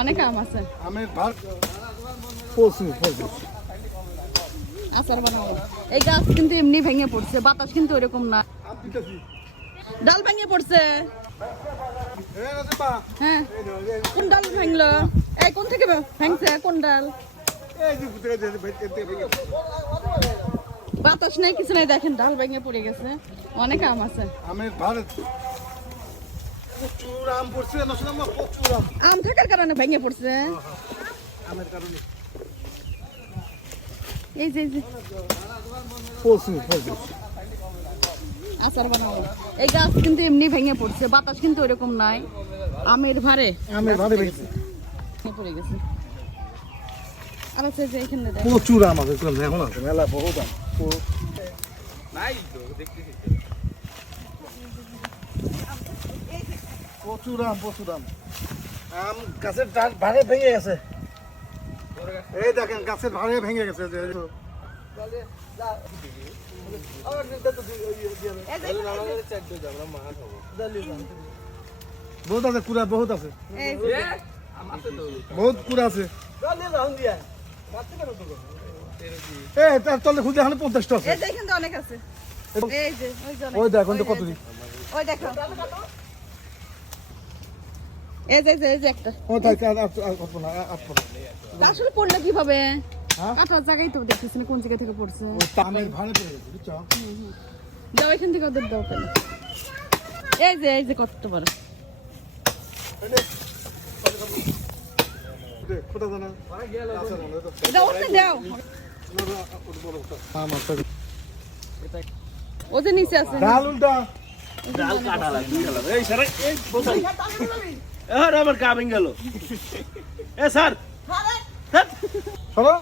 অনেক আম আছে। আমের ভাগ প্রচুর প্রচুর। আচার বানাবো। এই গাছ কিন্তু এমনি ভেঙে পড়ছে, বাতাস কিন্তু ওইরকম না। ডাল ভেঙে পড়ছে। হ্যাঁ, কোন ডাল ভাঙলো? এই কোন থেকে ভাঙছে? কোন ডাল? বাতাস নাই, কিছু নাই, দেখেন ডাল ভেঙে পড়ে গেছে। অনেক আম আছে। আমের ভাগ প্রচুর আম পড়ছে, প্রচুর আম। আম থাকার কারণে ভেঙে পড়ছে। আমের কারণে এই যে প্রচুর প্রচুর। আচার বানাবো। এই গাছ কিন্তু এমনি ভেঙে পড়ছে, বাতাস কিন্তু ওইরকম নাই। আমের ভারে ভেঙেছে, পড়ে গেছে। আর আছে যে এখানে প্রচুর আম আছে, এখন আছে মেলা, বহুত আম। প্রচুর আম প্রচুর আম। আম গাছের ভারে ভেঙে গেছে। এই দেখেন গাছের ভারে ভেঙে গেছে। বহুত আছে কুড়া, বহুত আছে, বহুত কুড়া আছে। তার তলে খুঁজে এখানে 50টা আছে। এখানে অনেক আছে। এই যে ওই দেখুন তো কত দিন। ওই দেখো, এই যে একটা। ও তাই আসলে পড়লো কিভাবে? কাটার জায়গায় তো দেখতেছি না কোন জায়গা থেকে পড়ছে। আমের ভারে পড়ে গেছে, বুঝছো? দাও এখান থেকে ওদের দাও কেন? এই যে কত বড়। কোথা জানা? দাও ওতে দাও। ওদের নিচে আছে। ডাল উল্টা। ডাল কাটা লাগবে এই স্যার, এই বসাই আর আমার কামিং গেল। এ স্যার শোনো,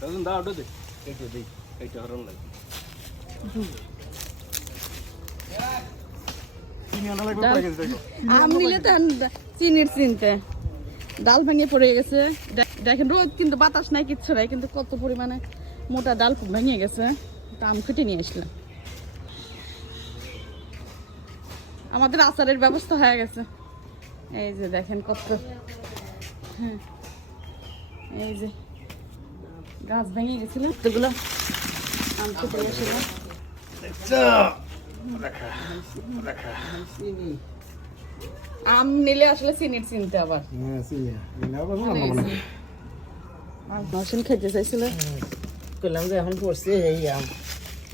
তখন দাও ওটা দে, এইটা দেই, এইটা হরন লাগবে। চিনি আনা লাগবে, পড়ে গেছে দেখো। আম নিলে তো চিনির চিনতে ডাল ভেঙে পড়ে গেছে। দেখেন রোদ কিন্তু বাতাস নাই, কিচ্ছু নাই, কিন্তু কত পরিমাণে মোটা ডাল ভেঙে গেছে। তা আম কেটে নিয়ে আসলাম। আমাদের আচারের ব্যবস্থা হয়ে গেছে। এই যে দেখেন কত, হ্যাঁ এই যে গাছ ভেঙে গেছিল, এগুলো আম কেটে গেছিল। আম নিলে আসলে চিনির চিনতে আবার হ্যাঁ চিনি মাসুন খেতে চাইছিল। করলাম যে এখন পড়ছে এই আম,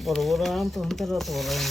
বড় বড় আম, তখন তো অত বড় আম